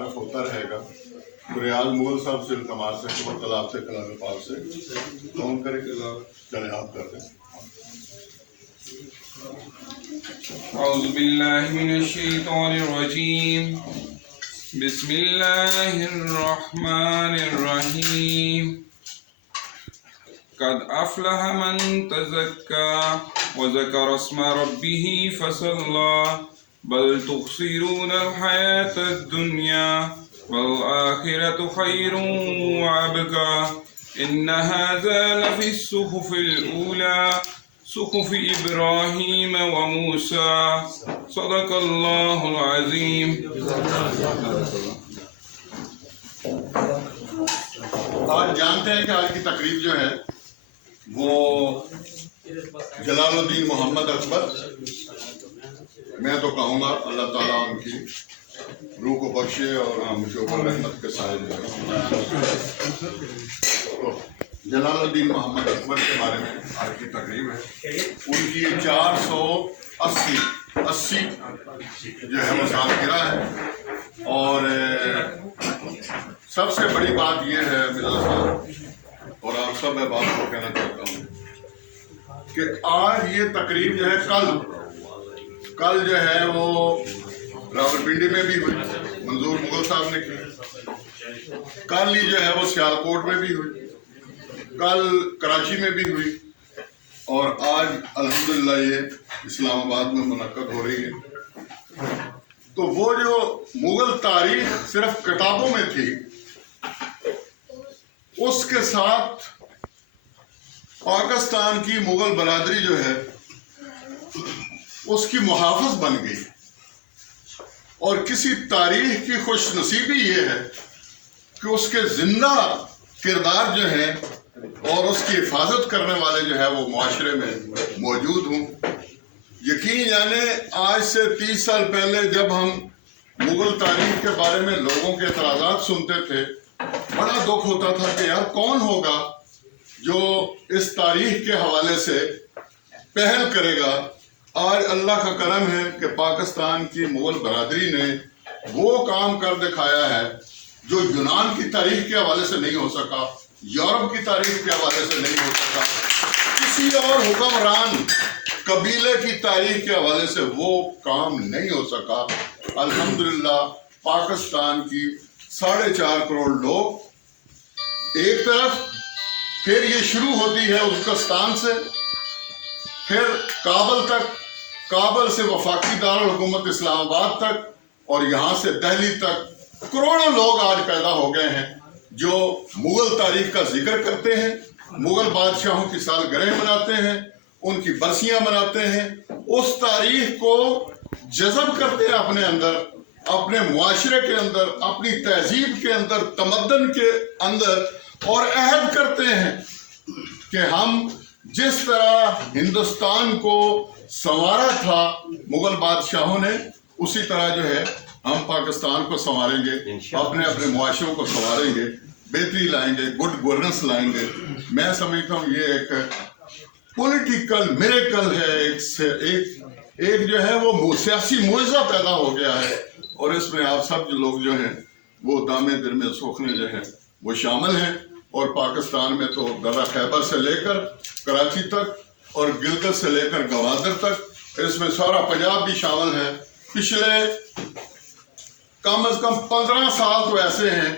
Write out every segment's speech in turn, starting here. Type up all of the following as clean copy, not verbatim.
متعارف ہوتا رہے گا. ریاض مغل صاحب سے التماس سے خبر طلاب سے کلام پاک سے کون کرے کہ چلے آپ کر دیں. اعوذ باللہ من الشیطان الرجیم بسم اللہ الرحمن الرحیم قد افلح من تزکى وذكر اسم ربه فصلى بل تؤثرون الحياة الدنيا والآخرة خير وأبقى إن هذا لفي الصحف الأولى صحف إبراهيم وموسى صدق الله العظيم. آج جانتے ہیں کہ آج کی تقریب جو ہے وہ جلال الدین محمد اکبر، میں تو کہوں گا اللہ تعالیٰ ان کی روح کو بخشے اور ہم شکر رحمت کے سائے دیں. جلال الدین محمد اکبر کے بارے میں آج کی تقریب ہے. ان کی 480 جو ہے وہ سالگرہ ہے. اور سب سے بڑی بات یہ ہے مرزا صاحب اور آپ سب احباب کو کہنا چاہتا ہوں کہ آج یہ تقریب جو ہے کل جو ہے وہ راولپنڈی میں بھی ہوئی، منظور مغل صاحب نے کی. کل ہی جو ہے وہ سیالکوٹ میں بھی ہوئی، کل کراچی میں بھی ہوئی، اور آج الحمدللہ یہ اسلام آباد میں منعقد ہو رہی ہے. تو وہ جو مغل تاریخ صرف کتابوں میں تھی، اس کے ساتھ پاکستان کی مغل برادری جو ہے اس کی محافظ بن گئی. اور کسی تاریخ کی خوش نصیبی یہ ہے کہ اس کے زندہ کردار جو ہیں اور اس کی حفاظت کرنے والے جو ہے وہ معاشرے میں موجود ہوں. یقین جانے آج سے 30 سال پہلے جب ہم مغل تاریخ کے بارے میں لوگوں کے اعتراضات سنتے تھے، بڑا دکھ ہوتا تھا کہ یار کون ہوگا جو اس تاریخ کے حوالے سے پہل کرے گا. آج اللہ کا کرم ہے کہ پاکستان کی مغل برادری نے وہ کام کر دکھایا ہے جو یونان کی تاریخ کے حوالے سے نہیں ہو سکا، یورپ کی تاریخ کے حوالے سے نہیں ہو سکا، کسی اور حکمران قبیلے کی تاریخ کے حوالے سے وہ کام نہیں ہو سکا. الحمدللہ پاکستان کی 4.5 کروڑ لوگ ایک طرف، پھر یہ شروع ہوتی ہے ازبکستان سے، پھر کابل تک، کابل سے وفاقی دارالحکومت اسلام آباد تک، اور یہاں سے دہلی تک کروڑوں لوگ آج پیدا ہو گئے ہیں جو مغل تاریخ کا ذکر کرتے ہیں، مغل بادشاہوں کی سالگرہ مناتے ہیں، ان کی برسیاں مناتے ہیں، اس تاریخ کو جذب کرتے ہیں اپنے اندر، اپنے معاشرے کے اندر، اپنی تہذیب کے اندر، تمدن کے اندر، اور عہد کرتے ہیں کہ ہم جس طرح ہندوستان کو سنوارا تھا مغل بادشاہوں نے، اسی طرح جو ہے ہم پاکستان کو سنواریں گے، اپنے اپنے معاشروں کو سنواریں گے، بہتری لائیں گے، گڈ گورننس لائیں گے. میں سمجھتا ہوں یہ ایک پولیٹیکل میریکل ہے، ایک جو ہے وہ سیاسی معجزہ پیدا ہو گیا ہے، اور اس میں آپ سب لوگ جو ہیں وہ دامے درمے سوکھنے جو ہیں وہ شامل ہیں. اور پاکستان میں تو درہ خیبر سے لے کر کراچی تک اور گلگت سے لے کر گوادر تک، اس میں سارا پنجاب بھی شامل ہے. پچھلے کم از کم 15 سال تو ایسے ہیں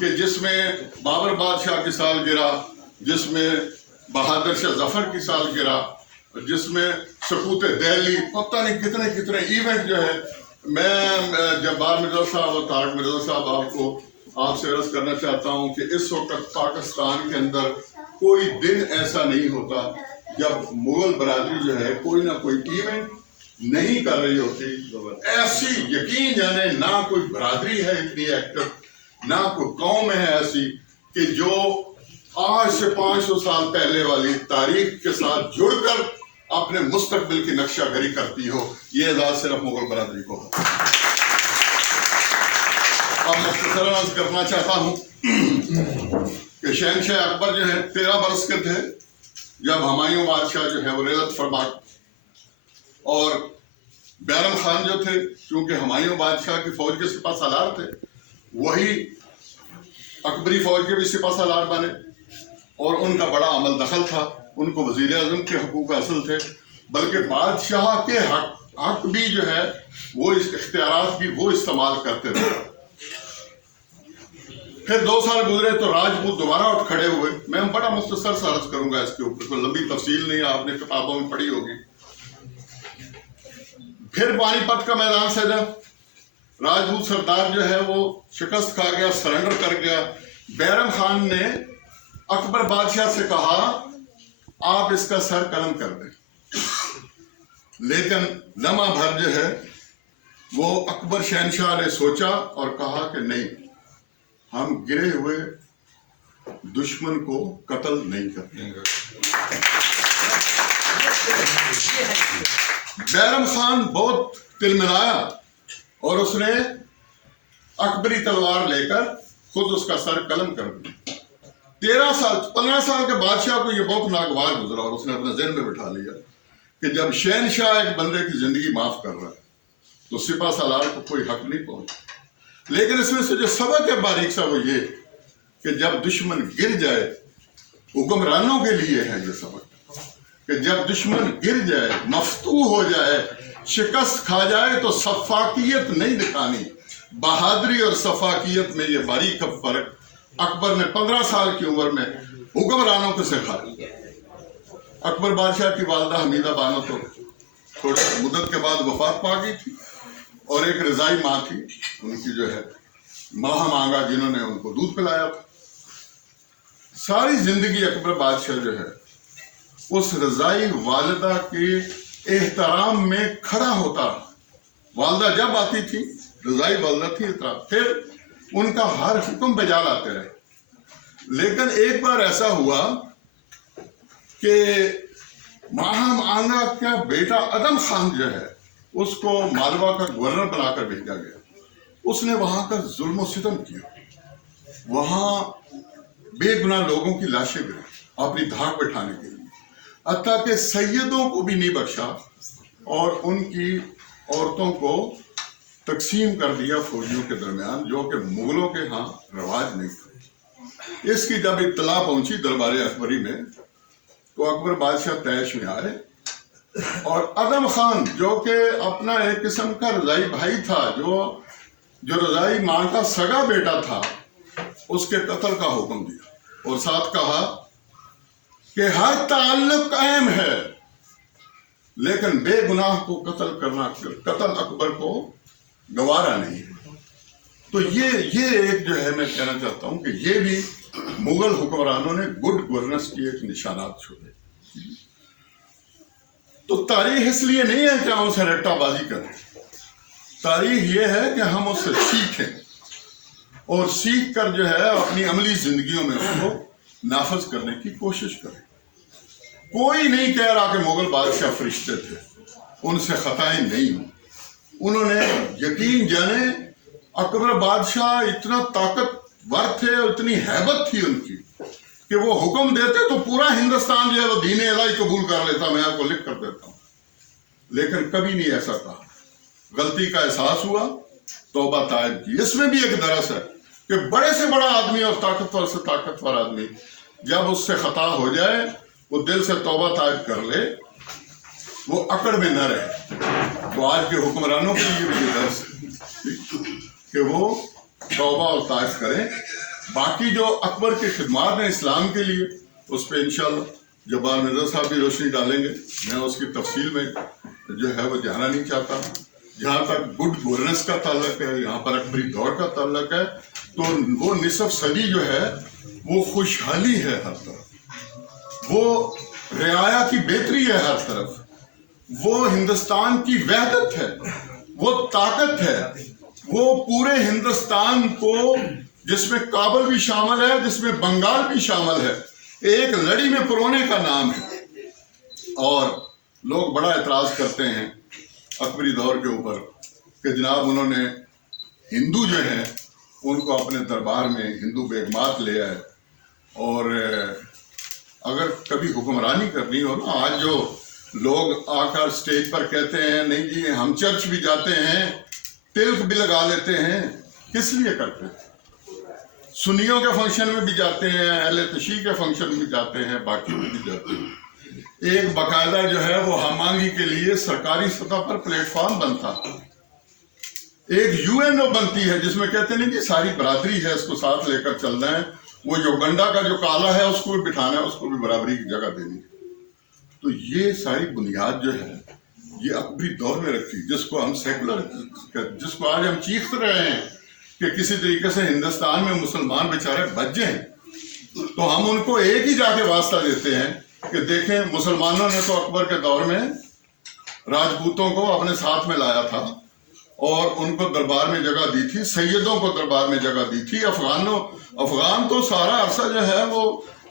کہ جس میں بابر بادشاہ کی سالگرہ، جس میں بہادر شاہ ظفر کی سالگرہ، جس میں سقوط دہلی، پتہ نہیں کتنے کتنے ایونٹ جو ہے. میں جبار مرزا صاحب اور طارق مرزا صاحب آپ سے عرض کرنا چاہتا ہوں کہ اس وقت پاکستان کے اندر کوئی دن ایسا نہیں ہوتا جب مغل برادری جو ہے کوئی نہ کوئی ایونٹ نہیں کر رہی ہوتی. ایسی یقین جانے نہ کوئی برادری ہے اتنی ایکٹو، نہ کوئی قوم ہے ایسی کہ جو آج سے 500 سال پہلے والی تاریخ کے ساتھ جڑ کر اپنے مستقبل کی نقشہ گری کرتی ہو. یہ اعزاز صرف مغل برادری کو. اب مختصراً عرض کرنا چاہتا ہوں کہ شہنشاہ اکبر جو ہے 13 برس کے تھے جب ہمایوں بادشاہ جو ہے وہ رحلت فرما، اور بیرم خان جو تھے چونکہ ہمایوں بادشاہ کی فوج کے سپہ سالار تھے، وہی اکبری فوج کے بھی سپہ سالار بنے اور ان کا بڑا عمل دخل تھا، ان کو وزیر اعظم کے حقوق حاصل تھے، بلکہ بادشاہ کے حق بھی جو ہے وہ اختیارات بھی وہ استعمال کرتے تھے۔ پھر 2 سال گزرے تو راجپوت دوبارہ اٹھ کھڑے ہوئے۔ میں بڑا مختصر سا عرض کروں گا اس کے اوپر، کوئی لمبی تفصیل نہیں، آپ نے کتابوں میں پڑھی ہوگی۔ پھر پانی پت کا میدان سجا، راجپوت سردار جو ہے وہ شکست کھا گیا، سرنڈر کر گیا۔ بیرم خان نے اکبر بادشاہ سے کہا آپ اس کا سر قلم کر دیں، لیکن لمحہ بھر جو ہے وہ اکبر شہنشاہ نے سوچا اور کہا کہ نہیں، ہم گرے ہوئے دشمن کو قتل نہیں کرتے۔ بیرم خان بہت تلملایا اور اس نے اکبری تلوار لے کر خود اس کا سر قلم کر دیا۔ 15 سال کے بادشاہ کو یہ بہت ناگوار گزرا اور اس نے اپنے ذہن میں بٹھا لیا کہ جب شہنشاہ ایک بندے کی زندگی معاف کر رہا ہے تو سپہ سالار کو کوئی حق نہیں پہنچا۔ لیکن اس میں سے جو سبق ہے باریک سا وہ یہ کہ جب دشمن گر جائے، حکمرانوں کے لیے ہے یہ سبق کہ جب دشمن گر جائے، مفتوح ہو جائے، شکست کھا جائے تو سفاکیت نہیں دکھانی۔ بہادری اور سفاکیت میں یہ باریک فرق اکبر نے 15 سال کی عمر میں حکمرانوں کو سکھایا۔ اکبر بادشاہ کی والدہ حمیدہ بانو تو تھوڑی مدت کے بعد وفات پا گئی تھی، اور ایک رضائی ماں تھی ان کی جو ہے ماہ مانگا، جنہوں نے ان کو دودھ پلایا تھا۔ ساری زندگی اکبر بادشاہ جو ہے اس رضائی والدہ کے احترام میں کھڑا ہوتا رہا۔ والدہ جب آتی تھی، رضائی والدہ تھی احترام، پھر ان کا ہر حکم بجا لاتے رہے۔ لیکن ایک بار ایسا ہوا کہ ماہ مانگا کا بیٹا ادم خان جو ہے اس کو مالوا کا گورنر بنا کر بھیجا گیا۔ اس نے وہاں کا ظلم و ستم کیا، وہاں بے گناہ لوگوں کی لاشیں گریں اپنی دھاک بٹھانے کے لیے، حتیٰ کہ سیدوں کو بھی نہیں بخشا اور ان کی عورتوں کو تقسیم کر دیا فوجیوں کے درمیان، جو کہ مغلوں کے ہاں رواج نہیں تھا۔ اس کی جب اطلاع پہنچی دربار اکبری میں تو اکبر بادشاہ طیش میں آئے اور ادم خان جو کہ اپنا ایک قسم کا رضائی بھائی تھا، جو رضائی ماں کا سگا بیٹا تھا، اس کے قتل کا حکم دیا اور ساتھ کہا کہ ہر تعلق اہم ہے لیکن بے گناہ کو قتل کرنا، قتل اکبر کو گوارا نہیں۔ تو یہ ایک جو ہے میں کہنا چاہتا ہوں کہ یہ بھی مغل حکمرانوں نے گڈ گورننس کی ایک نشانات چھوڑے۔ تو تاریخ اس لیے نہیں ہے کہ ہم اسے رٹا بازی کریں، تاریخ یہ ہے کہ ہم اس سے سیکھیں اور سیکھ کر جو ہے اپنی عملی زندگیوں میں اس کو نافذ کرنے کی کوشش کریں۔ کوئی نہیں کہہ رہا کہ مغل بادشاہ فرشتے تھے، ان سے خطائیں نہیں ہوں۔ انہوں نے یقین جانے اکبر بادشاہ اتنا طاقتور تھے اور اتنی ہیبت تھی ان کی کہ وہ حکم دیتے تو پورا ہندوستان جو ہے وہ دین الہی قبول کر لیتا۔ میں آپ کو لکھ کر دیتا ہوں، لیکن کبھی نہیں ایسا کہا۔ غلطی کا احساس ہوا، توبہ طائب کی۔ اس میں بھی ایک درس ہے کہ بڑے سے بڑا آدمی اور طاقتور سے طاقتور آدمی جب اس سے خطا ہو جائے وہ دل سے توبہ طائب کر لے، وہ اکڑ میں نہ رہے۔ تو آج کے حکمرانوں کے لیے بھی یہ درس ہے کہ وہ توبہ اور طائب کریں۔ باقی جو اکبر کے خدمات ہیں اسلام کے لیے، اس پہ انشاءاللہ جبار مرزا صاحب بھی روشنی ڈالیں گے۔ میں اس کی تفصیل میں جو ہے وہ جانا نہیں چاہتا۔ جہاں تک گڈ گورننس کا تعلق ہے، یہاں پر اکبری دور کا تعلق ہے، تو وہ نصف صدی جو ہے وہ خوشحالی ہے ہر طرف، وہ رعایا کی بہتری ہے ہر طرف، وہ ہندوستان کی وحدت ہے، وہ طاقت ہے، وہ پورے ہندوستان کو، جس میں کابل بھی شامل ہے، جس میں بنگال بھی شامل ہے، ایک لڑی میں پرونے کا نام ہے۔ اور لوگ بڑا اعتراض کرتے ہیں اکبری دور کے اوپر کہ جناب انہوں نے ہندو جو ہیں ان کو اپنے دربار میں ہندو بیگمات لے آئے، اور اگر کبھی حکمرانی کرنی ہو نا، آج جو لوگ آ کر سٹیج پر کہتے ہیں نہیں جی ہم چرچ بھی جاتے ہیں، تلک بھی لگا لیتے ہیں، کس لیے کرتے ہیں؟ سنیوں کے فنکشن میں بھی جاتے ہیں، اہل تشیع کے فنکشن میں جاتے ہیں، باقی میں بھی جاتے ہیں۔ ایک باقاعدہ جو ہے وہ ہم آہنگی کے لیے سرکاری سطح پر پلیٹ فارم بنتا، ایک یو این او بنتی ہے جس میں کہتے ہیں کہ ساری برادری ہے، اس کو ساتھ لے کر چلنا ہے، وہ یوگنڈا کا جو کالا ہے اس کو بھی بٹھانا ہے، اس کو بھی برابری کی جگہ دینی ہے۔ تو یہ ساری بنیاد جو ہے یہ اکبری دور میں رکھی، جس کو ہم سیکولر، جس کو آج ہم چیخ رہے ہیں کہ کسی طریقے سے ہندوستان میں مسلمان بیچارے بچ جائیں، تو ہم ان کو ایک ہی جا کے واسطہ دیتے ہیں کہ دیکھیں مسلمانوں نے تو اکبر کے دور میں راجپوتوں کو اپنے ساتھ میں لایا تھا اور ان کو دربار میں جگہ دی تھی، سیدوں کو دربار میں جگہ دی تھی، افغان تو سارا عرصہ جو ہے وہ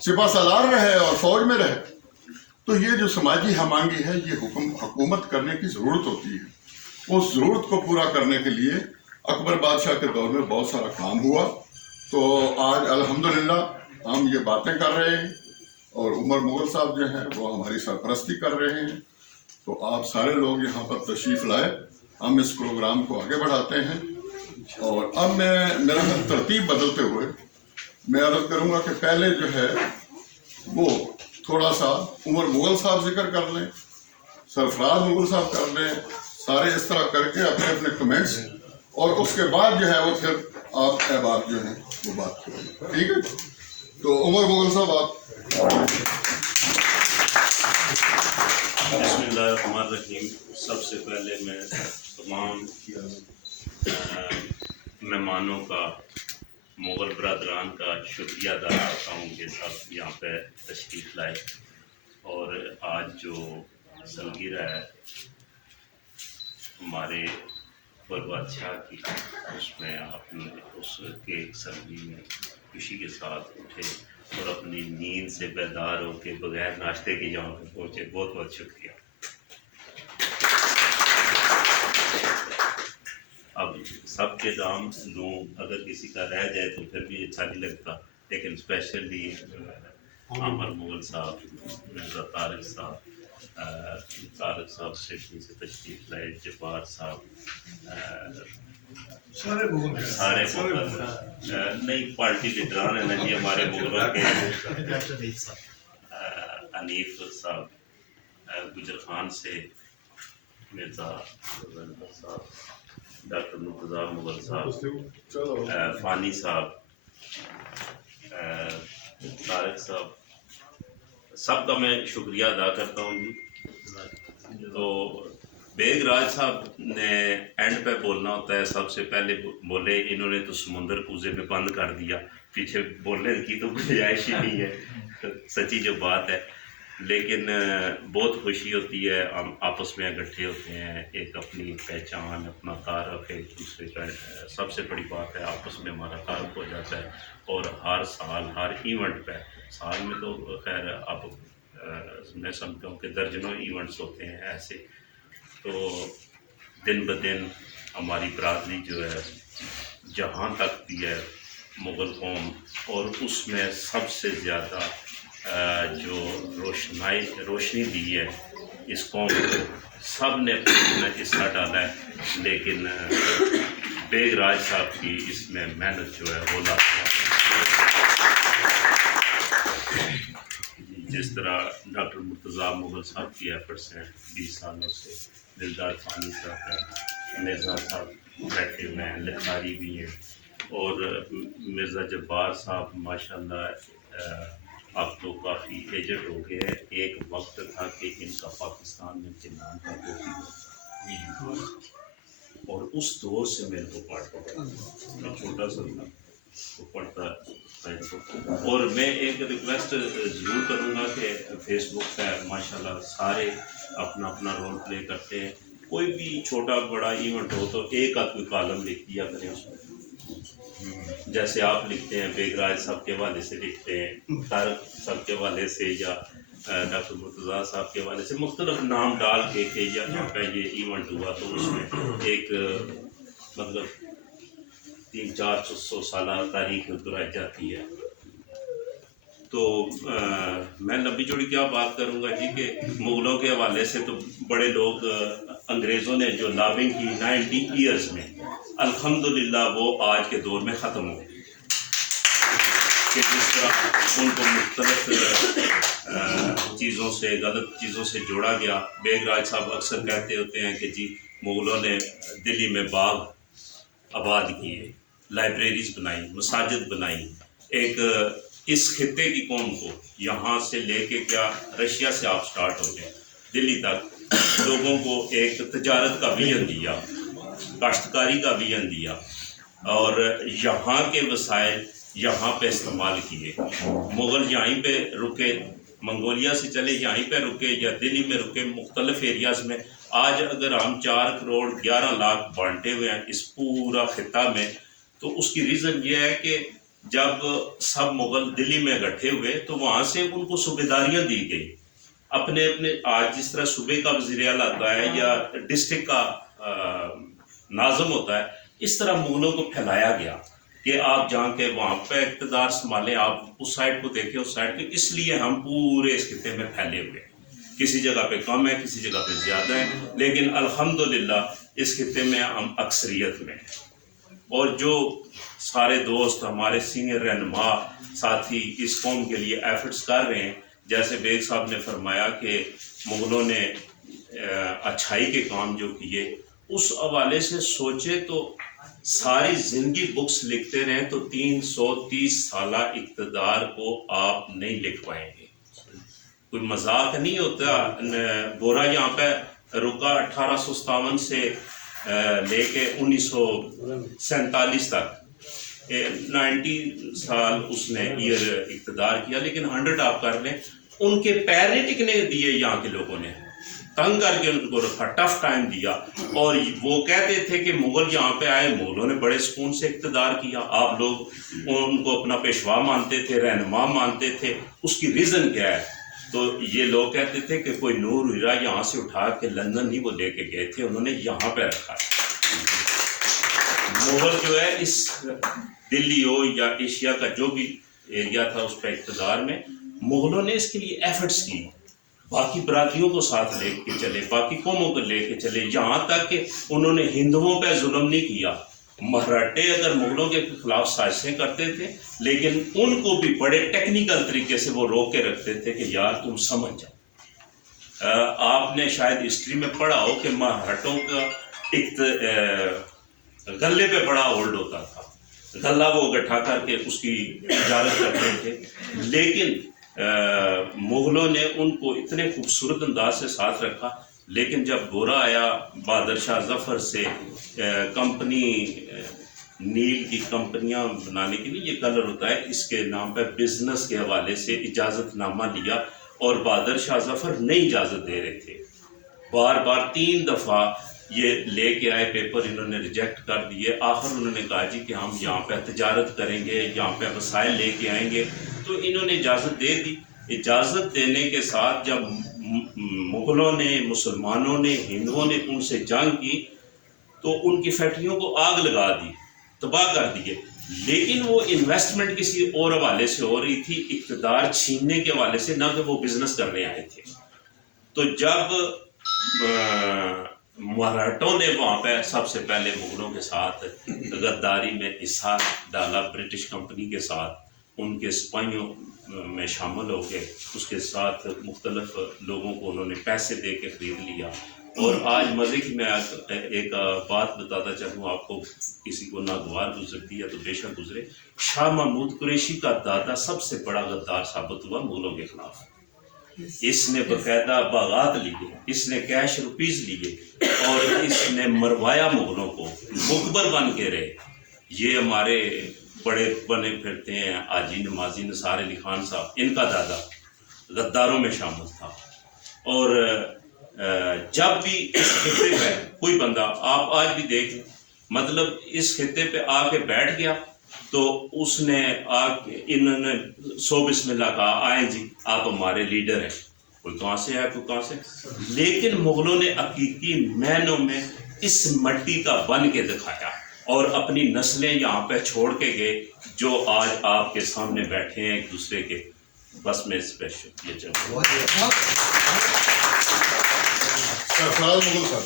سپہ سالار رہے اور فوج میں رہے۔ تو یہ جو سماجی ہم آہنگی ہے یہ حکومت کرنے کی ضرورت ہوتی ہے، اس ضرورت کو پورا کرنے کے لیے اکبر بادشاہ کے دور میں بہت سارا کام ہوا۔ تو آج الحمدللہ ہم یہ باتیں کر رہے ہیں اور عمر مغل صاحب جو ہیں وہ ہماری سرپرستی کر رہے ہیں۔ تو آپ سارے لوگ یہاں پر تشریف لائے، ہم اس پروگرام کو آگے بڑھاتے ہیں۔ اور اب میرا ترتیب بدلتے ہوئے میں عرض کروں گا کہ پہلے جو ہے وہ تھوڑا سا عمر مغل صاحب ذکر کر لیں، سرفراز مغل صاحب کر لیں، سارے اس طرح کر کے اپنے اپنے کمنٹس، اور اس کے بعد جو ہے وہ پھر آپ احباب جو ہیں وہ بات کریں، ٹھیک ہے؟ تو عمر مغل صاحب آپ۔ بسم اللہ الرحمن الرحیم۔ سب سے پہلے میں تمام مہمانوں کا، مغل برادران کا شکریہ ادا کرتا ہوں کہ سب یہاں پہ تشریف لائے، اور آج جو سالگرہ ہے ہمارے اکبر بادشاہ کی، اس میں آپ نے اس کے سرگی میں خوشی کے ساتھ اٹھے اور اپنی نیند سے بیدار ہو کے بغیر ناشتے کے یہاں پہ پہنچے، بہت بہت شکریہ۔ اب سب کے نام لوں، اگر کسی کا رہ جائے تو پھر بھی اچھا نہیں لگتا، لیکن اسپیشلی عامر مغل صاحب، مرزا طارق صاحب سڈنی سے تشریف لائے، جبار صاحب، سارے مغل نہیں پارٹی لیڈران ہیں نا جی ہمارے مغلوں کے، حنیف صاحب، گجر خان سے مرزا صاحب، ڈاکٹر مرتضیٰ مغل صاحب، فانی صاحب، طارق صاحب، سب کا میں شکریہ ادا کرتا ہوں جی۔ تو بیگ راج صاحب نے اینڈ پہ بولنا ہوتا ہے، سب سے پہلے بولے، انہوں نے تو سمندر کوزے میں بند کر دیا، پیچھے بولنے کی تو گنجائش ہی نہیں ہے، سچی جو بات ہے۔ لیکن بہت خوشی ہوتی ہے، ہم آپس میں اکٹھے ہوتے ہیں، ایک اپنی پہچان، اپنا تعارف، ایک دوسرے کا، سب سے بڑی بات ہے آپس میں ہمارا تعارف ہو جاتا ہے، اور ہر سال ہر ایونٹ پہ، سال میں تو خیر اب میں سمجھتا ہوں کہ درجنوں ایونٹس ہوتے ہیں ایسے، تو دن بدن ہماری برادری جو ہے جہاں تک بھی ہے مغل قوم، اور اس میں سب سے زیادہ جو روشنی دی ہے اس قوم کو، سب نے اپنا حصہ ڈالا ہے، لیکن بیگ راج صاحب کی اس میں محنت جو ہے وہ جس طرح ڈاکٹر مرتضیٰ مغل صاحب کی ایفرٹس ہیں 20 سالوں سے، دلدار فانی صاحب ہیں، مرزا صاحب بیٹھے ہوئے ہیں، لکھاری بھی ہیں، اور مرزا جبار صاحب ماشاءاللہ اب تو کافی ایجڈ ہو گئے ہیں، ایک وقت تھا کہ ان کا پاکستان میں چنان کا کوئی، اور اس دور سے میرے کو پڑھتا، میں چھوٹا سا تھا تو پڑھتا تھا۔ اور میں ایک ریکویسٹ ضرور کروں گا کہ فیس بک پہ ماشاءاللہ سارے اپنا اپنا رول پلے کرتے ہیں، کوئی بھی چھوٹا بڑا ایونٹ ہو تو ایک آدھ کوئی کالم لکھ دیا کریں اس میں، جیسے آپ لکھتے ہیں، بیگ راج صاحب کے حوالے سے لکھتے ہیں، طارق صاحب کے حوالے سے، یا ڈاکٹر مرتضیٰ صاحب کے حوالے سے، مختلف نام ڈال کے کہ یہاں پہ یہ ایونٹ ہوا، تو اس میں ایک مطلب 300-400 سالہ تاریخ دہرائی جاتی ہے۔ تو میں لمبی چوڑی کیا بات کروں گا جی کہ مغلوں کے حوالے سے تو بڑے لوگ، انگریزوں نے جو لابنگ کی 90 ایئرز میں، الحمدللہ وہ آج کے دور میں ختم ہو گئی کہ جس طرح ان کو مختلف چیزوں سے غلط چیزوں سے جوڑا گیا. بیگ راج صاحب اکثر کہتے ہوتے ہیں کہ جی مغلوں نے دلی میں باغ آباد کیے, لائبریریز بنائی, مساجد بنائی. ایک اس خطے کی قوم کو یہاں سے لے کے کیا رشیا سے آپ سٹارٹ ہو جائیں دلی تک لوگوں کو ایک تجارت کا ویژن دیا, کاشتکاری کا ویژن دیا, اور یہاں کے وسائل یہاں پہ استعمال کیے. مغل یہیں پہ رکے, منگولیا سے چلے یہیں پہ رکے یا دلی میں رکے, مختلف ایریاز میں. آج اگر ہم 4 کروڑ 11 لاکھ بانٹے ہوئے ہیں اس پورا خطہ میں, تو اس کی ریزن یہ ہے کہ جب سب مغل دلی میں اکٹھے ہوئے تو وہاں سے ان کو صوبیداریاں دی گئی. اپنے آج جس طرح صوبے کا وزیر اعلیٰ ہوتا ہے یا ڈسٹرکٹ کا ناظم ہوتا ہے, اس طرح مغلوں کو پھیلایا گیا کہ آپ جا کے وہاں پہ اقتدار سنبھالیں, آپ اس سائڈ کو دیکھیں اس سائڈ کو. اس لیے ہم پورے اس خطے میں پھیلے ہوئے, کسی جگہ پہ کم ہے, کسی جگہ پہ زیادہ ہے, لیکن الحمدللہ اس خطے میں ہم اکثریت میں ہیں. اور جو سارے دوست ہمارے سینئر رہنما ساتھی اس قوم کے لیے ایفرٹس کر رہے ہیں, جیسے بیگ صاحب نے فرمایا کہ مغلوں نے اچھائی کے کام جو کیے, اس حوالے سے سوچے تو ساری زندگی بکس لکھتے رہیں تو 330 سالہ اقتدار کو آپ نہیں لکھ پائیں گے. کوئی مذاق نہیں ہوتا. گورا یہاں پہ رکا 1857 سے لے کے 1947 تک 90 سال اس نے ایئر اقتدار کیا, لیکن 100 آپ کر لیں ان کے پیر نہیں ٹکنے دیے. یہاں کے لوگوں نے تنگ کر کے ان کو رکھا, ٹف ٹائم دیا. اور وہ کہتے تھے کہ مغل یہاں پہ آئے, مغلوں نے بڑے سکون سے اقتدار کیا. آپ لوگ ان کو اپنا پیشوا مانتے تھے, رہنما مانتے تھے. اس کی ریزن کیا ہے؟ تو یہ لوگ کہتے تھے کہ کوئی نور ہیرا یہاں سے اٹھا کے لندن نہیں وہ لے کے گئے تھے, انہوں نے یہاں پہ رکھا. مغل جو ہے اس دلی ہو یا ایشیا کا جو بھی ایریا تھا اس پہ اقتدار میں, مغلوں نے اس کے لیے ایفرٹس کی. باقی برادریوں کو ساتھ لے کے چلے, باقی قوموں کو لے کے چلے, یہاں تک کہ انہوں نے ہندوؤں پہ ظلم نہیں کیا. مراٹھے اگر مغلوں کے خلاف سازشیں کرتے تھے, لیکن ان کو بھی بڑے ٹیکنیکل طریقے سے وہ روک کے رکھتے تھے کہ یار تم سمجھ جاؤ. آپ نے شاید ہسٹری میں پڑھا ہو کہ مراٹھوں کا غلے پہ بڑا ہولڈ ہوتا تھا, غلہ وہ اکٹھا کر کے اس کی تجارت کرتے تھے. لیکن مغلوں نے ان کو اتنے خوبصورت انداز سے ساتھ رکھا. لیکن جب گورا آیا بہادر شاہ ظفر سے کمپنی نیل کی کمپنیاں بنانے کے لیے, یہ کلر ہوتا ہے اس کے نام پہ, بزنس کے حوالے سے اجازت نامہ لیا اور بہادر شاہ ظفر نہیں اجازت دے رہے تھے. بار بار 3 دفعہ یہ لے کے آئے پیپر, انہوں نے ریجیکٹ کر دیے. آخر انہوں نے کہا جی کہ ہم یہاں پہ تجارت کریں گے, یہاں پہ وسائل لے کے آئیں گے. تو انہوں نے اجازت دے دی. اجازت دینے کے ساتھ جب مغلوں نے, مسلمانوں نے, ہندوؤں نے ان سے جنگ کی تو ان کی فیکٹریوں کو آگ لگا دی, تباہ کر دیے. لیکن وہ انویسٹمنٹ کسی اور حوالے سے ہو رہی تھی, اقتدار چھیننے کے حوالے سے, نہ کہ وہ بزنس کرنے آئے تھے. تو جب مراٹھوں نے وہاں پہ سب سے پہلے مغلوں کے ساتھ غداری میں حصہ ڈالا, برٹش کمپنی کے ساتھ ان کے سپاہیوں میں شامل ہو گئے, اس کے ساتھ مختلف لوگوں کو انہوں نے پیسے دے کے خرید لیا. اور آج مزے کی میں ایک بات بتاتا چاہوں آپ کو, کسی کو ناگوار گزرتی ہے تو بے شک گزرے. شاہ محمود قریشی کا دادا سب سے بڑا غدار ثابت ہوا مغلوں کے خلاف. اس نے باقاعدہ باغات لیے, اس نے کیش روپیز لیے, اور اس نے مروایا مغلوں کو, مقبر بن کے رہے. یہ ہمارے بڑے بنے پھرتے ہیں حاجی نمازی نثار علی خان صاحب, ان کا دادا غداروں میں شامل تھا. اور جب بھی اس خطے پہ کوئی بندہ, آپ آج بھی دیکھ لیں, مطلب اس خطے پہ آ کے بیٹھ گیا تو اس نے انہوں نے 100 بسم اللہ کہا, آئیں جی آپ ہمارے لیڈر ہیں. کوئی کہاں سے ہے, کوئی کہاں سے. لیکن مغلوں نے حقیقی معنوں میں اس مٹی کا بن کے دکھایا اور اپنی نسلیں یہاں پہ چھوڑ کے گئے, جو آج آپ کے سامنے بیٹھے ہیں ایک دوسرے کے. بس میں اس پہ یہ چاہوں. سرفراز مغل صاحب.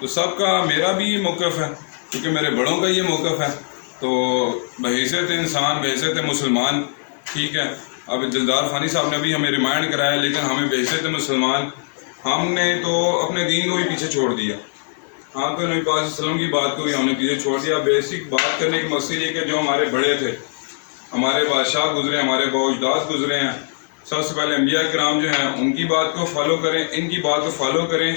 تو سب کا میرا بھی یہ موقف ہے کیونکہ میرے بڑوں کا یہ موقف ہے. تو بحیثیت انسان بحیثیت مسلمان ٹھیک ہے. اب دلدار فانی صاحب نے بھی ہمیں ریمائنڈ کرایا لیکن ہمیں بحیثیت مسلمان ہم نے تو اپنے دین کو بھی پیچھے چھوڑ دیا. ہاں تو نبی پاک صلی اللہ علیہ وسلم کی بات کو بھی ہم نے پیچھے چھوڑ دیا. بیسک بات کرنے کا مقصد یہ کہ جو ہمارے بڑے تھے ہمارے بادشاہ گزرے ہمارے باوجداد گزرے ہیں سب سے پہلے انبیاء کرام جو ہیں ان کی بات کو فالو کریں ان کی بات کو فالو کریں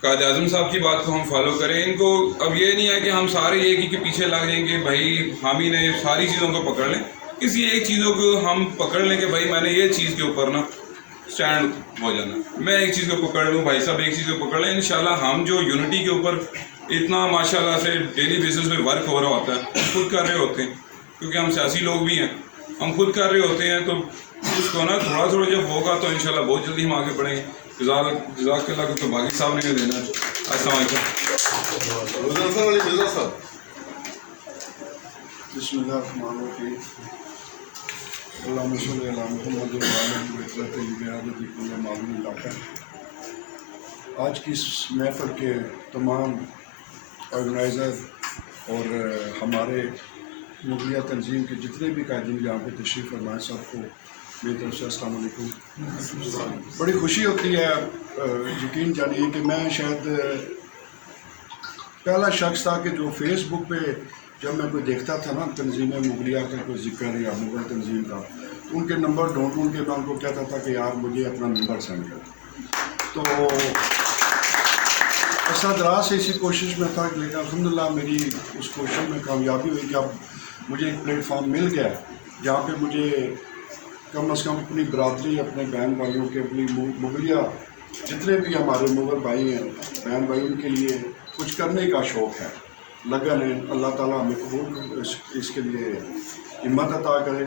قائد اعظم صاحب کی بات کو ہم فالو کریں. ان کو اب یہ نہیں ہے کہ ہم سارے ایک ہی کے پیچھے لگ جائیں کہ بھائی حامی نے ساری چیزوں کو پکڑ لیں. کسی ایک چیزوں کو ہم پکڑ لیں کہ بھائی میں نے یہ چیز کے اوپر نا اسٹینڈ ہو جانا. میں ایک چیز کو پکڑ لوں بھائی صاحب ایک چیز کو پکڑ لیں. انشاءاللہ ہم جو یونٹی کے اوپر اتنا ماشاءاللہ سے ڈیلی بیسس پہ ورک ہو رہا ہوتا ہے خود کر رہے ہوتے ہیں کیونکہ ہم سیاسی لوگ بھی ہیں ہم خود کر رہے ہوتے ہیں. تو اس کو نا تھوڑا تھوڑا جب ہوگا تو انشاءاللہ بہت جلدی ہم آگے بڑھیں گے. جزاک اللہ کو تو باقی صاحب نے دینا. السلام علیکم. مرزا صاحب بسم اللہ الرحمن الرحیم. اللہم صلی علی محمد و علی طیبین معلوم علاقہ. آج کی اس محفل کے تمام آرگنائزر اور ہمارے مغلیہ تنظیم کے جتنے بھی قائدین یہاں پہ تشریف فرمائے سب کو میری طرف سے السلام علیکم. بڑی خوشی ہوتی ہے. یقین جانیے کہ میں شاید پہلا شخص تھا کہ جو فیس بک پہ جب میں کوئی دیکھتا تھا نا تنظیم مغلیہ کا کوئی ذکر یا مغل تنظیم کا تو ان کے نمبر ڈھونڈ کے میں ان کو کہتا تھا کہ یار مجھے اپنا نمبر سینڈ کر. تو ایسا دراز سے اسی کوشش میں تھا لیکن الحمدللہ میری اس کوشش میں کامیابی ہوئی کہ اب مجھے ایک پلیٹ فارم مل گیا جہاں پہ مجھے کم از کم اپنی برادری اپنے بہن بھائیوں کے اپنی مغلیہ جتنے بھی ہمارے مغل بھائی ہیں بہن بھائی ان کے لیے کچھ کرنے کا شوق ہے لگن ہے. اللہ تعالیٰ ہمیں قبول اس کے لیے ہمت عطا کرے.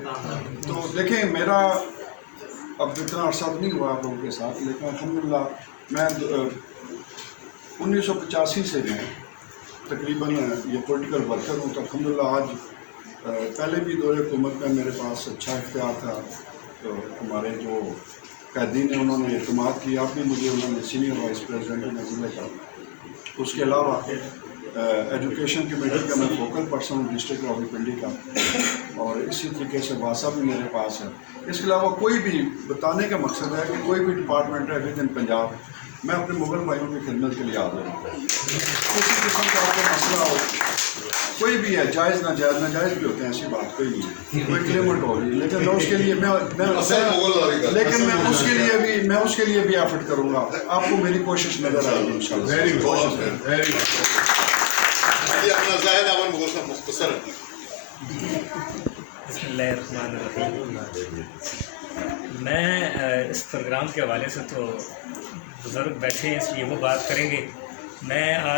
تو دیکھیں میرا اب اتنا عرصہ نہیں ہوا آپ لوگوں کے ساتھ لیکن الحمدللہ میں 1985 سے میں تقریباً یہ پولیٹیکل ورکر ہوں. تو الحمدللہ آج پہلے بھی دور حکومت میں میرے پاس اچھا اختیار تھا. تو ہمارے جو قائدین ہیں انہوں نے اعتماد کیا اب بھی مجھے انہوں نے سینئر وائس پریزیڈنٹ ضلع کا. اس کے علاوہ ایجوکیشن کمیٹی کا میں فوکل پرسن ہوں ڈسٹرکٹ راولپنڈی کا اور اسی طریقے سے واسا بھی میرے پاس ہے. اس کے علاوہ کوئی بھی بتانے کا مقصد ہے کہ کوئی بھی ڈپارٹمنٹ ہے ود ان پنجاب میں اپنے مغل بھائیوں کی خدمت کے لیے حاضر ہوں. کسی قسم کا آپ کو مسئلہ ہو کوئی بھی ہے جائز ناجائز بھی ہوتے ہیں ایسی بات کوئی نہیں ہے کوئی کلیمنٹ ہو رہی ہے لیکن میں اس کے لیے میں اس کے لیے بھی ایفرٹ کروں گا. آپ کو میری کوشش نظر آئے گی انشاءاللہ. اپنا زاہد احمد مغل صاحب مختصر بسم اللہ الرحمن الرحیم. میں اس پروگرام کے حوالے سے تو بزرگ بیٹھے ہیں اس لیے وہ بات کریں گے. میں